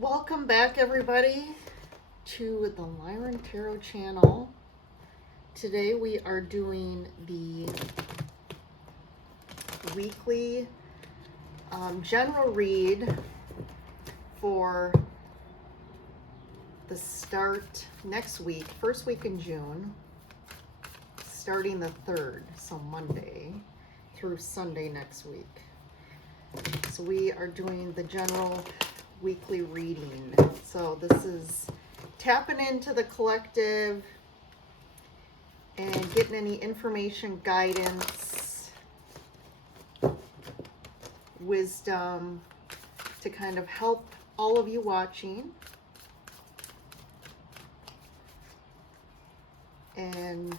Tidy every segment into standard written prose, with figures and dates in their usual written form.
Welcome back, everybody, to the Lyran Tarot channel. Today we are doing the weekly general read for the start next week, first week in June, starting the 3rd, so Monday through Sunday next week. So we are doing the general weekly reading. So this is tapping into the collective and getting any information, guidance, wisdom to kind of help all of you watching. And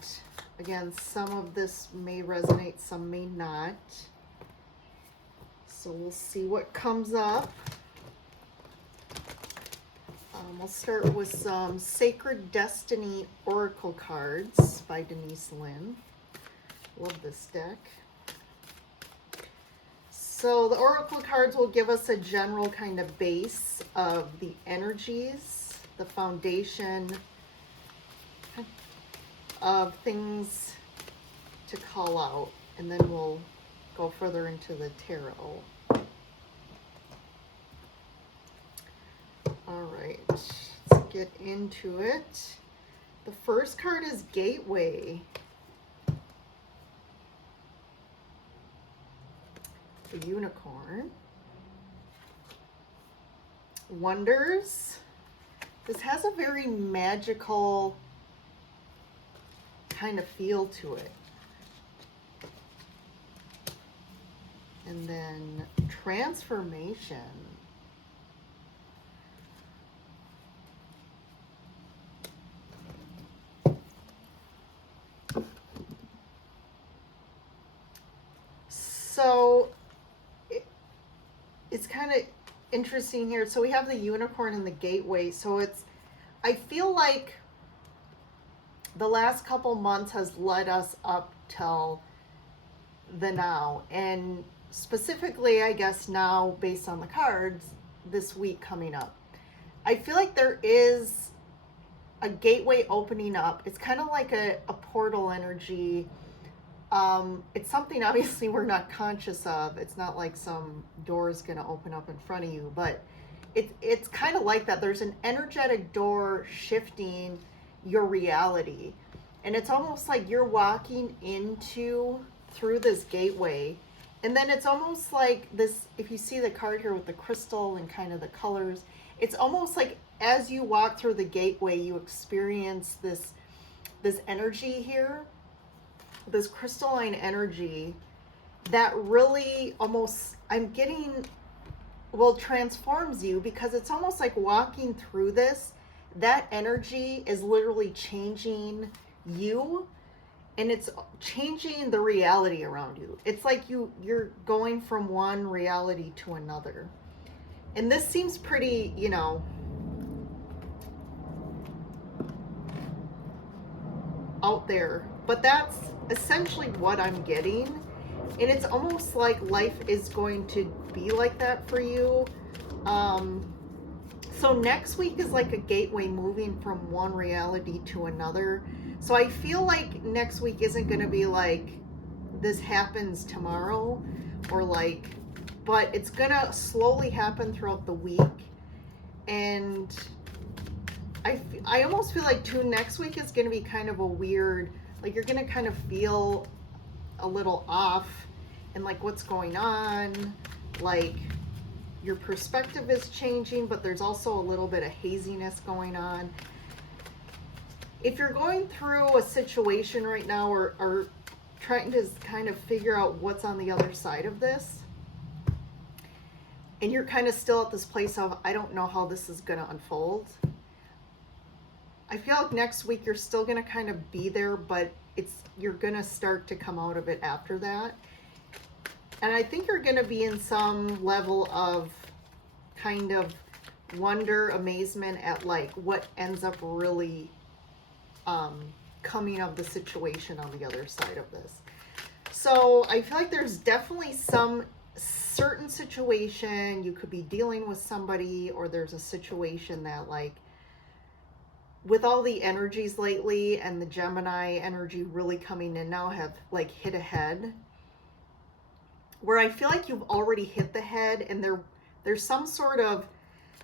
again, some of this may resonate, some may not. So we'll see what comes up. We'll start with some Sacred Destiny Oracle cards by Denise Lynn. Love this deck. So the Oracle cards will give us a general kind of base of the energies, the foundation of things to call out, and then we'll go further into the tarot. All right, let's get into it. The first card is Gateway. The Unicorn. Wonders. This has a very magical kind of feel to it. And then Transformation. So it's kind of interesting here. So we have the Unicorn and the Gateway. So I feel like the last couple months has led us up till the now. And specifically, I guess now, based on the cards, this week coming up. I feel like there is a gateway opening up. It's kind of like a portal energy. It's something obviously we're not conscious of. It's not like some door is going to open up in front of you, but it's kind of like that. There's an energetic door shifting your reality, and it's almost like you're walking through this gateway, and then it's almost like this. If you see the card here with the crystal and kind of the colors, it's almost like as you walk through the gateway, you experience this energy here, this crystalline energy that really almost, I'm getting, well, transforms you, because it's almost like walking through this, that energy is literally changing you, and it's changing the reality around you. It's like you're going from one reality to another. And this seems pretty, out there, but that's essentially what I'm getting. And it's almost like life is going to be like that for you. So next week is like a gateway moving from one reality to another. So I feel like next week isn't going to be like this happens tomorrow, or like, but it's going to slowly happen throughout the week. And I almost feel like too, next week is going to be kind of a weird, like you're going to kind of feel a little off and like what's going on, like your perspective is changing, but there's also a little bit of haziness going on. If you're going through a situation right now, or trying to kind of figure out what's on the other side of this, and you're kind of still at this place of, I don't know how this is going to unfold, I feel like next week you're still going to kind of be there, but you're going to start to come out of it after that. And I think you're going to be in some level of kind of wonder, amazement at like what ends up really coming of the situation on the other side of this. So I feel like there's definitely some certain situation, you could be dealing with somebody, or there's a situation that, like, with all the energies lately and the Gemini energy really coming in now, have like hit a head, where I feel like you've already hit the head, and there's some sort of,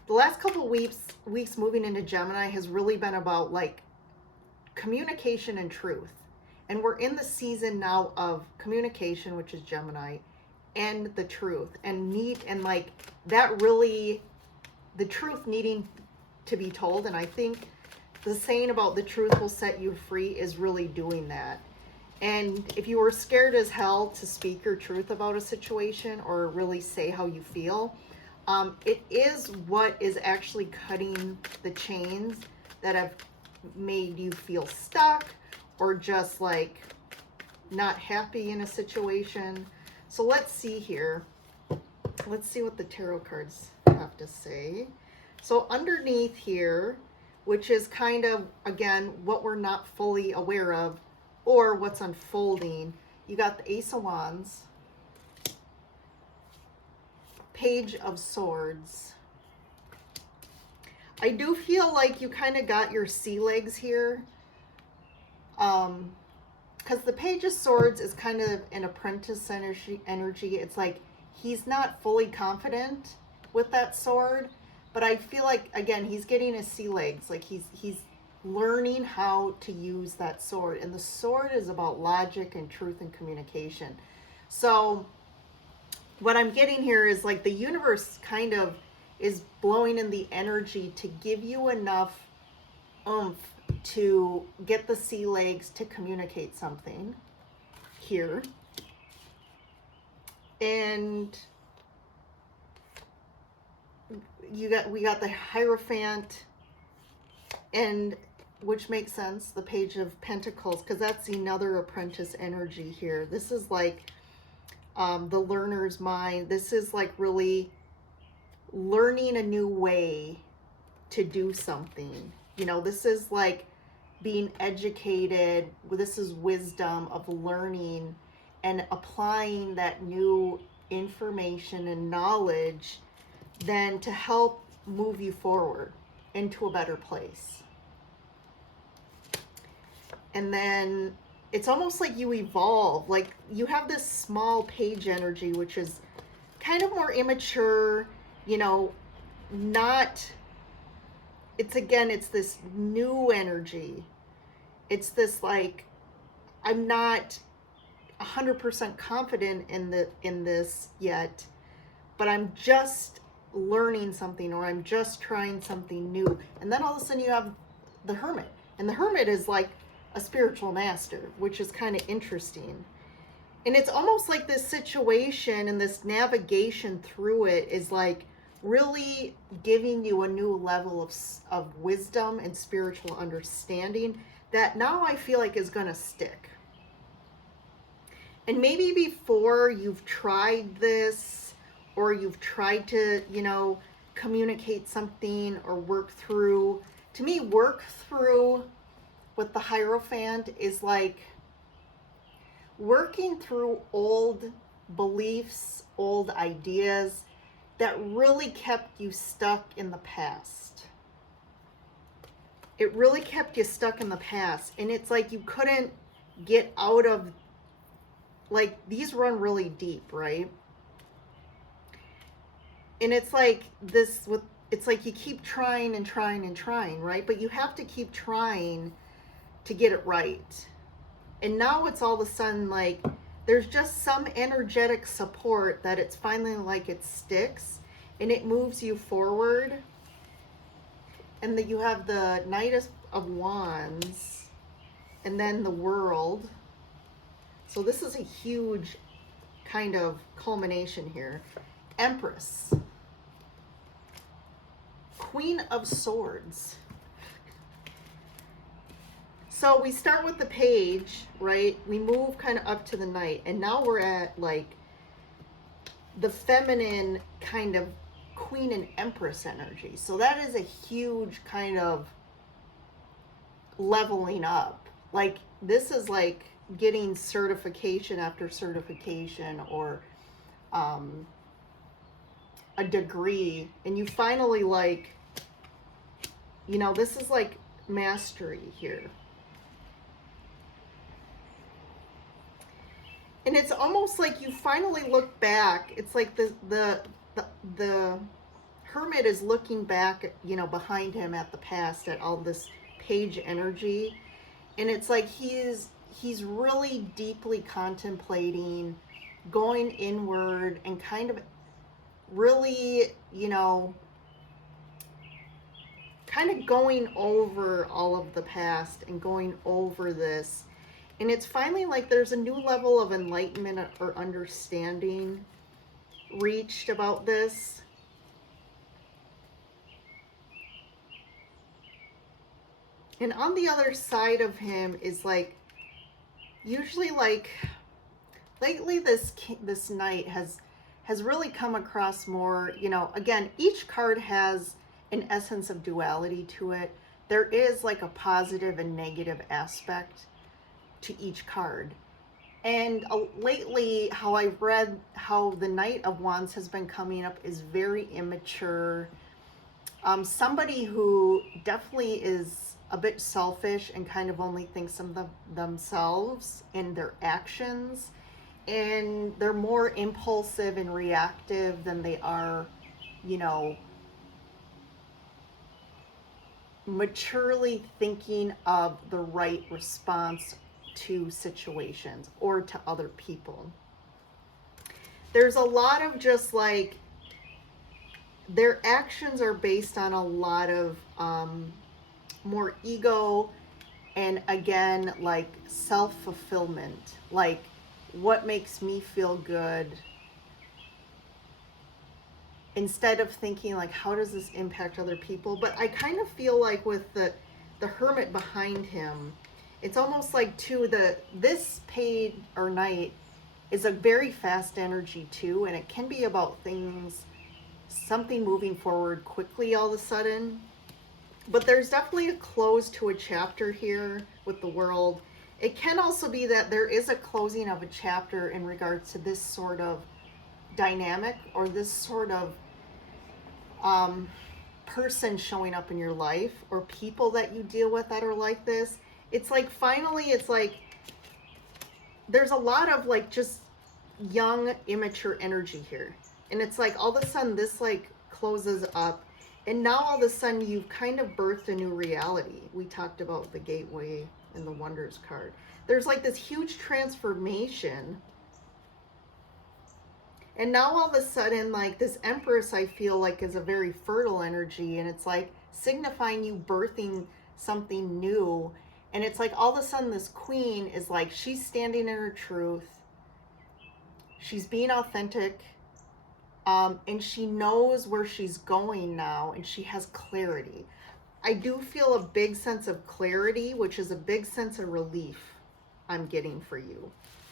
the last couple of weeks moving into Gemini has really been about like communication and truth. And we're in the season now of communication, which is Gemini, and the truth, and like that really, the truth needing to be told. And I think the saying about the truth will set you free is really doing that. And if you were scared as hell to speak your truth about a situation or really say how you feel, it is what is actually cutting the chains that have made you feel stuck or just like not happy in a situation. So let's see here. Let's see what the tarot cards have to say. So underneath here, which is kind of, again, what we're not fully aware of or what's unfolding, you got the Ace of Wands, Page of Swords. I do feel like you kind of got your sea legs here. Because the Page of Swords is kind of an apprentice energy. It's like he's not fully confident with that sword, but I feel like, again, he's getting his sea legs. Like he's learning how to use that sword. And the sword is about logic and truth and communication. So what I'm getting here is like the universe kind of is blowing in the energy to give you enough oomph to get the sea legs to communicate something here. And we got the Hierophant, and which makes sense, the Page of Pentacles, because that's another apprentice energy here. This is like the learner's mind. This is like really learning a new way to do something. You know, this is like being educated. This is wisdom of learning and applying that new information and knowledge then to help move you forward into a better place. And then it's almost like you evolve. Like you have this small page energy, which is kind of more immature, you know, not, it's again, it's this new energy. It's this like, I'm not 100% confident in this yet, but I'm just learning something, or I'm just trying something new. And then all of a sudden you have the Hermit, and the Hermit is like a spiritual master, which is kind of interesting. And it's almost like this situation and this navigation through it is like really giving you a new level of wisdom and spiritual understanding that now I feel like is going to stick. And maybe before you've tried this, or you've tried to, you know, communicate something or work through, to me, work through with the Hierophant is like working through old beliefs, old ideas that really kept you stuck in the past. It really kept you stuck in the past. And it's like you couldn't get out of, like, these run really deep, right? And it's like this, with, it's like you keep trying and trying and trying, right? But you have to keep trying to get it right. And now it's all of a sudden like there's just some energetic support that it's finally like it sticks and it moves you forward. And that you have the Knight of Wands and then the World. So this is a huge kind of culmination here. Empress. Queen of Swords. So we start with the Page, right? We move kind of up to the Knight, and now we're at like the feminine kind of Queen and Empress energy. So that is a huge kind of leveling up. Like this is like getting certification after certification, or a degree, and you finally like, you know, this is like mastery here. And it's almost like you finally look back. It's like the hermit is looking back, you know, behind him at the past, at all this page energy. And it's like he's really deeply contemplating, going inward, and kind of really, you know, kind of going over all of the past and going over this. And it's finally like there's a new level of enlightenment or understanding reached about this. And on the other side of him is like, usually like lately this knight has really come across more, you know, again, each card has an essence of duality to it. There is like a positive and negative aspect to each card. And lately, how I've read how the Knight of Wands has been coming up is very immature. Somebody who definitely is a bit selfish and kind of only thinks of themselves and their actions. And they're more impulsive and reactive than they are, you know, maturely thinking of the right response to situations or to other people. There's a lot of just like, their actions are based on a lot of more ego and, again, like self-fulfillment, like what makes me feel good, instead of thinking like, how does this impact other people? But I kind of feel like with the hermit behind him, it's almost like too, this page or knight is a very fast energy too, and it can be about things, something moving forward quickly all of a sudden. But there's definitely a close to a chapter here with the world. It can also be that there is a closing of a chapter in regards to this sort of dynamic, or this sort of person showing up in your life, or people that you deal with that are like this. It's like finally, it's like there's a lot of like just young, immature energy here. And it's like all of a sudden this like closes up, and now all of a sudden you've kind of birthed a new reality. We talked about the gateway and the wonders card. There's like this huge transformation. And now all of a sudden, like this Empress, I feel like is a very fertile energy, and it's like signifying you birthing something new. And it's like all of a sudden this Queen is like, she's standing in her truth. She's being authentic. And she knows where she's going now, and she has clarity. I do feel a big sense of clarity, which is a big sense of relief I'm getting for you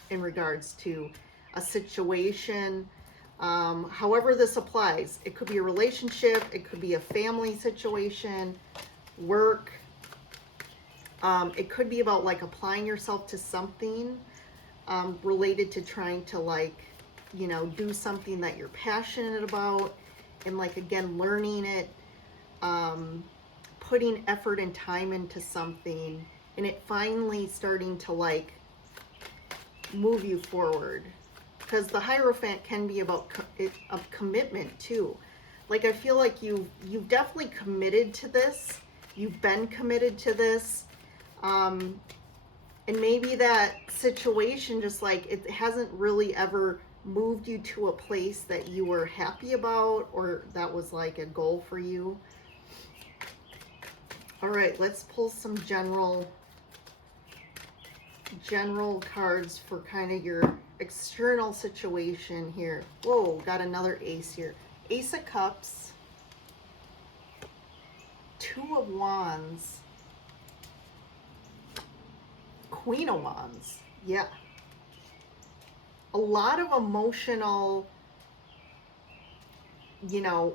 in regards to a situation. However this applies, it could be a relationship, it could be a family situation, work. It could be about like applying yourself to something related to trying to like, you know, do something that you're passionate about, and like, again, learning it, putting effort and time into something, and it finally starting to like move you forward. Because the Hierophant can be about a commitment too. Like, I feel like you've definitely committed to this. You've been committed to this. And maybe that situation just like, it hasn't really ever moved you to a place that you were happy about, or that was like a goal for you. All right, let's pull some general cards for kind of your external situation here. Whoa, got another ace here. Ace of Cups, Two of Wands, Queen of Wands. Yeah. A lot of emotional, you know,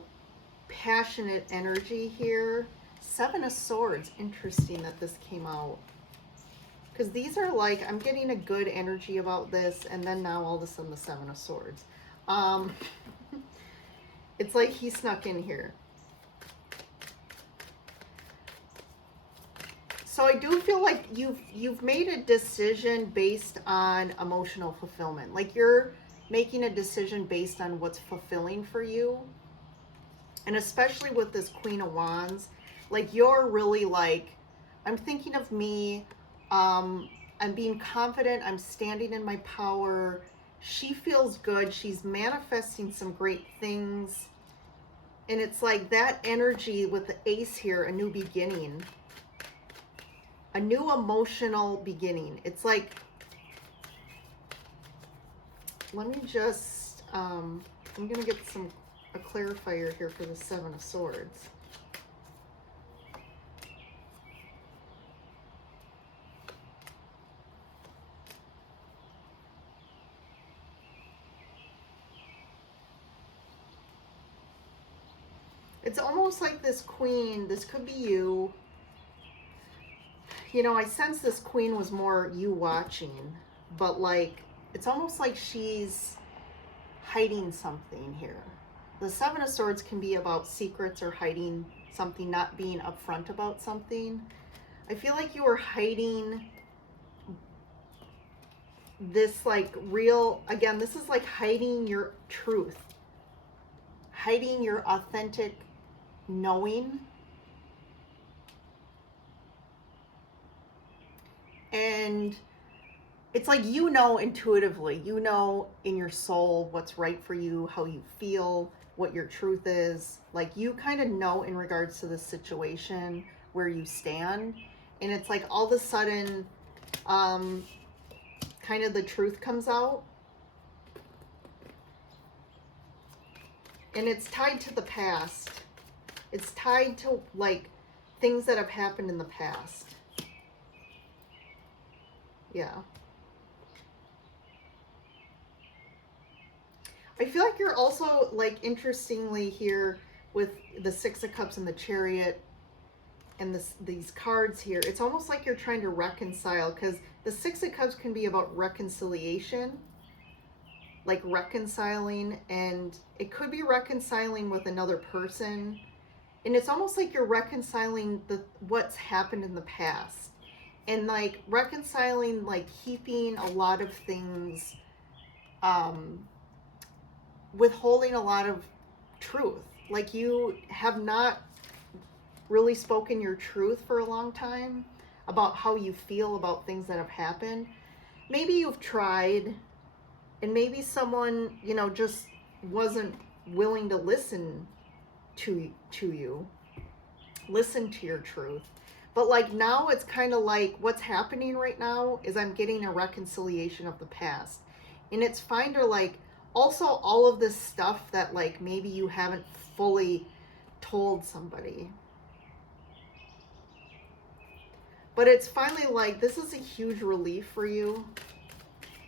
passionate energy here. Seven of Swords. Interesting that this came out. Because these are like, I'm getting a good energy about this, and then now all of a sudden the Seven of Swords. It's like he snuck in here. So I do feel like you've made a decision based on emotional fulfillment. Like you're making a decision based on what's fulfilling for you. And especially with this Queen of Wands, like you're really like, I'm thinking of me, I'm being confident, I'm standing in my power. She feels good, she's manifesting some great things. And it's like that energy with the Ace here, a new beginning. A new emotional beginning. It's like, let me just, I'm going to get a clarifier here for the Seven of Swords. It's almost like this queen, this could be you. You know, I sense this queen was more you watching, but like, it's almost like she's hiding something here. The Seven of Swords can be about secrets or hiding something, not being upfront about something. I feel like you were hiding this like real, again, this is like hiding your truth, hiding your authentic knowing. And it's like, you know, intuitively, you know in your soul what's right for you, how you feel, what your truth is. Like you kind of know in regards to the situation where you stand. And it's like all of a sudden, kind of the truth comes out. And it's tied to the past. It's tied to like things that have happened in the past. Yeah. I feel like you're also like, interestingly here with the Six of Cups and the Chariot and these cards here, it's almost like you're trying to reconcile, because the Six of Cups can be about reconciliation, like reconciling, and it could be reconciling with another person. And it's almost like you're reconciling what's happened in the past, and like reconciling, like keeping a lot of things, withholding a lot of truth. Like you have not really spoken your truth for a long time about how you feel about things that have happened. Maybe you've tried, and maybe someone, you know, just wasn't willing to listen to you, listen to your truth. But like now it's kind of like what's happening right now is I'm getting a reconciliation of the past. And it's fine to like, also all of this stuff that like maybe you haven't fully told somebody. But it's finally like, this is a huge relief for you.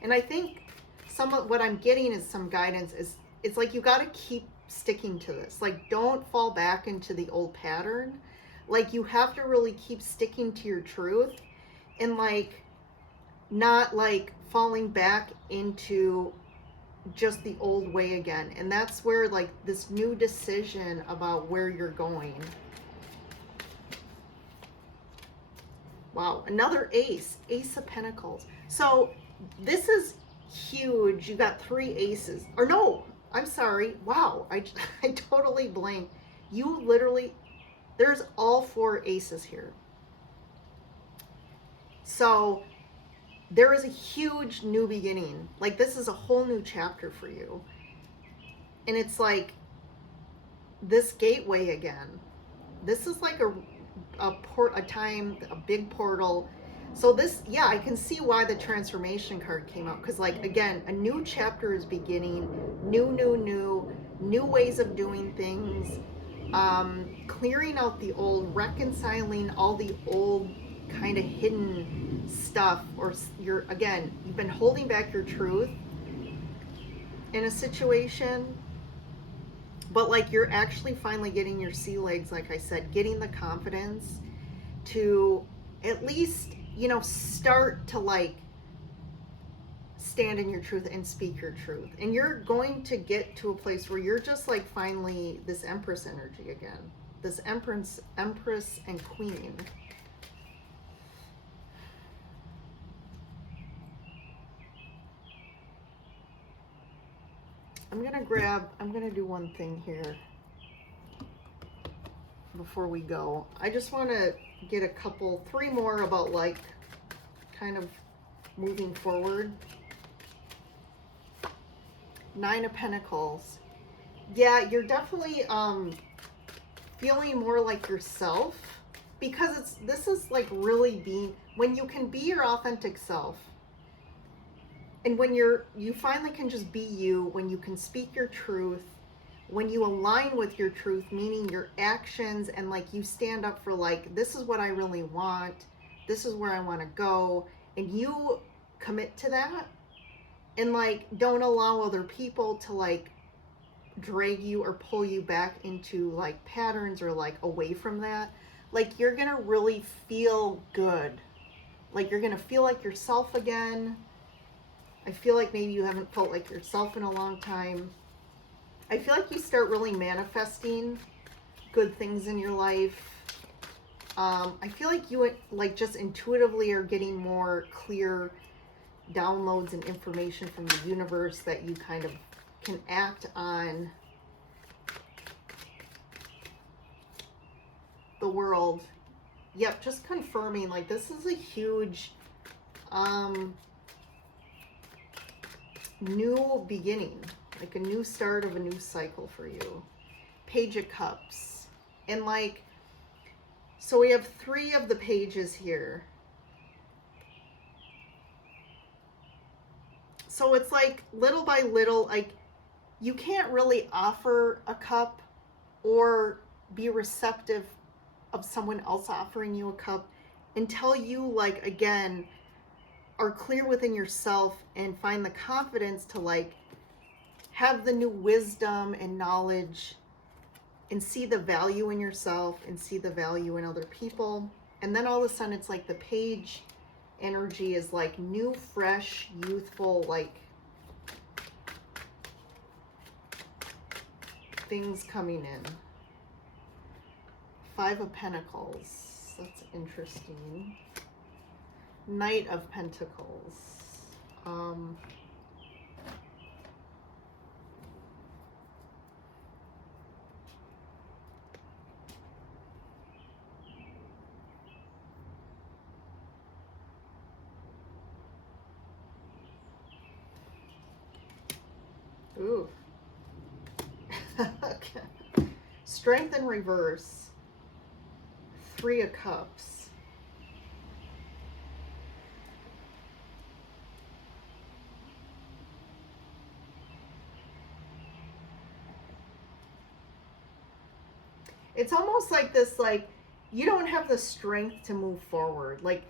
And I think some of what I'm getting is some guidance. It's like you got to keep sticking to this. Like don't fall back into the old pattern. Like you have to really keep sticking to your truth, and like not like falling back into just the old way again. And that's where like this new decision about where you're going. Wow, another ace of Pentacles. So this is huge. You got 3 aces, or no, I'm sorry. Wow, I totally blanked. You literally, there's all 4 aces here. So there is a huge new beginning. Like this is a whole new chapter for you. And it's like this gateway again. This is like a big portal. So this, yeah, I can see why the transformation card came out, because like again, a new chapter is beginning, new ways of doing things, clearing out the old, reconciling all the old kind of hidden stuff, or you're, again, you've been holding back your truth in a situation. But like you're actually finally getting your sea legs, like I said, getting the confidence to at least, you know, start stand in your truth and speak your truth. And you're going to get to a place where you're just like finally this Empress energy again. This Empress and Queen. I'm gonna do one thing here before we go. I just want to get three more about like kind of moving forward. Nine of Pentacles. Yeah, you're definitely feeling more like yourself, because this is like really being, when you can be your authentic self, and when you finally can just be you, when you can speak your truth, when you align with your truth, meaning your actions, and like you stand up for like, this is what I really want, this is where I want to go, and you commit to that, and like don't allow other people to like drag you or pull you back into like patterns or like away from that. Like you're gonna really feel good, like you're gonna feel like yourself again. I feel like maybe you haven't felt like yourself in a long time. I feel like you start really manifesting good things in your life. I feel like you like just intuitively are getting more clear downloads and information from the universe that you kind of can act on the world. Yep, just confirming like this is a huge new beginning, like a new start of a new cycle for you. Page of Cups. And like, so we have three of the pages here. So it's like little by little, like you can't really offer a cup or be receptive of someone else offering you a cup until you like, again, are clear within yourself and find the confidence to like have the new wisdom and knowledge and see the value in yourself and see the value in other people. And then all of a sudden it's like the page energy is like new, fresh, youthful, like things coming in. Five of Pentacles. That's interesting. Knight of Pentacles. Ooh. Okay. Strength in reverse. Three of Cups. It's almost like this, like you don't have the strength to move forward. Like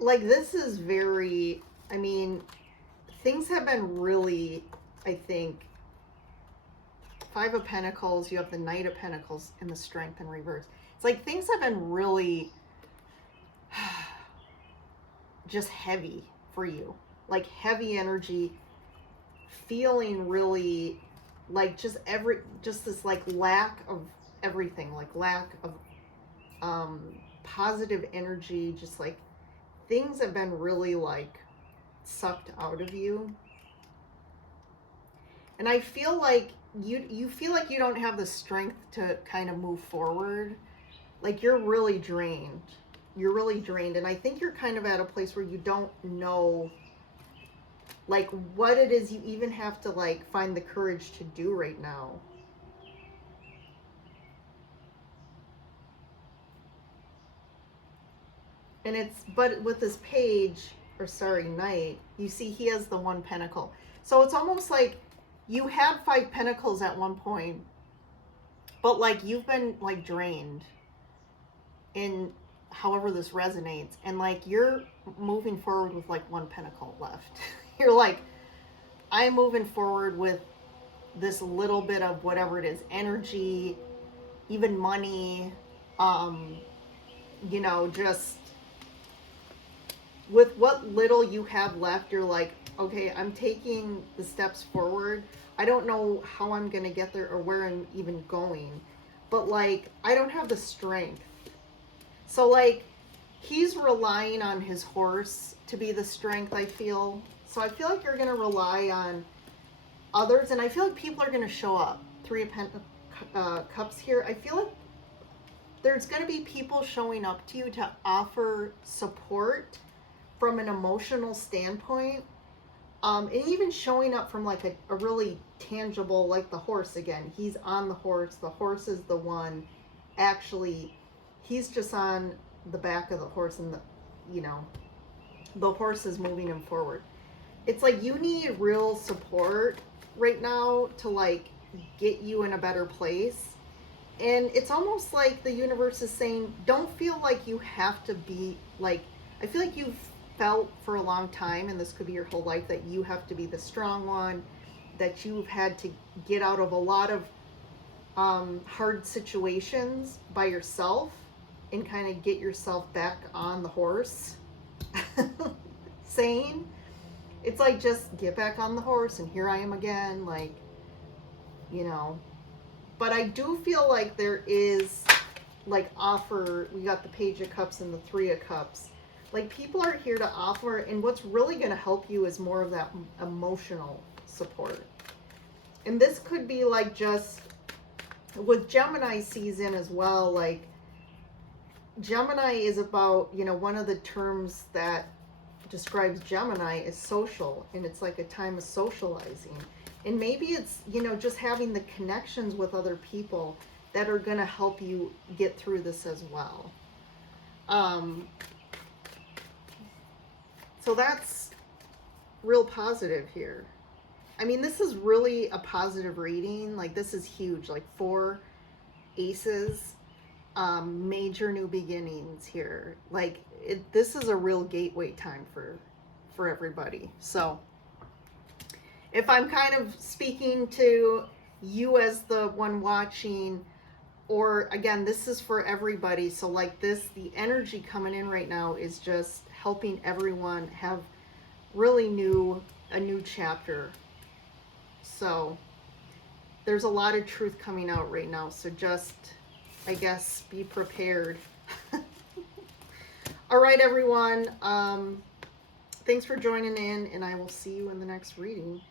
this is very, I mean, things have been really, I think, Five of Pentacles, you have the Knight of Pentacles and the Strength in reverse. It's like things have been really just heavy for you. Like heavy energy, feeling really like just this like lack of everything, like lack of positive energy, just like things have been really like sucked out of you. And I feel like you feel like you don't have the strength to kind of move forward. Like you're really drained. You're really drained. And I think you're kind of at a place where you don't know like what it is you even have to like find the courage to do right now. And but with this page, or sorry, Knight, you see he has the one pentacle. So it's almost like you had five pentacles at one point, but like you've been like drained in however this resonates, and like you're moving forward with like one pentacle left. You're like, I'm moving forward with this little bit of whatever it is, energy, even money, you know, just with what little you have left, you're like, okay, I'm taking the steps forward. I don't know how I'm going to get there or where I'm even going, but like, I don't have the strength. So, like, he's relying on his horse to be the strength, I feel. So, I feel like you're going to rely on others, and I feel like people are going to show up. Three of Cups here. I feel like there's going to be people showing up to you to offer support from an emotional standpoint, and even showing up from like a really tangible, like the horse again. He's on the horse. The horse is the one actually, he's just on the back of the horse, and the horse is moving him forward. It's like you need real support right now to like get you in a better place. And it's almost like the universe is saying, don't feel like you have to be like, I feel like you've felt for a long time, and this could be your whole life, that you have to be the strong one, that you've had to get out of a lot of hard situations by yourself and kind of get yourself back on the horse. Sane. It's like, just get back on the horse, and here I am again, like, you know. But I do feel like there is, like, offer. We got the Page of Cups and the Three of Cups. Like, people are here to offer, and what's really going to help you is more of that emotional support. And this could be, like, just with Gemini season as well. Like, Gemini is about, one of the terms that describes Gemini is social, and it's like a time of socializing. And maybe it's, just having the connections with other people that are going to help you get through this as well. So that's real positive here. I mean, this is really a positive reading. Like, this is huge. Like, 4 aces, major new beginnings here. Like, this is a real gateway time for everybody. So if I'm kind of speaking to you as the one watching, or again, this is for everybody. So like this, the energy coming in right now is just helping everyone have really a new chapter. So there's a lot of truth coming out right now. So just, I guess, be prepared. All right, everyone. Thanks for joining in, and I will see you in the next reading.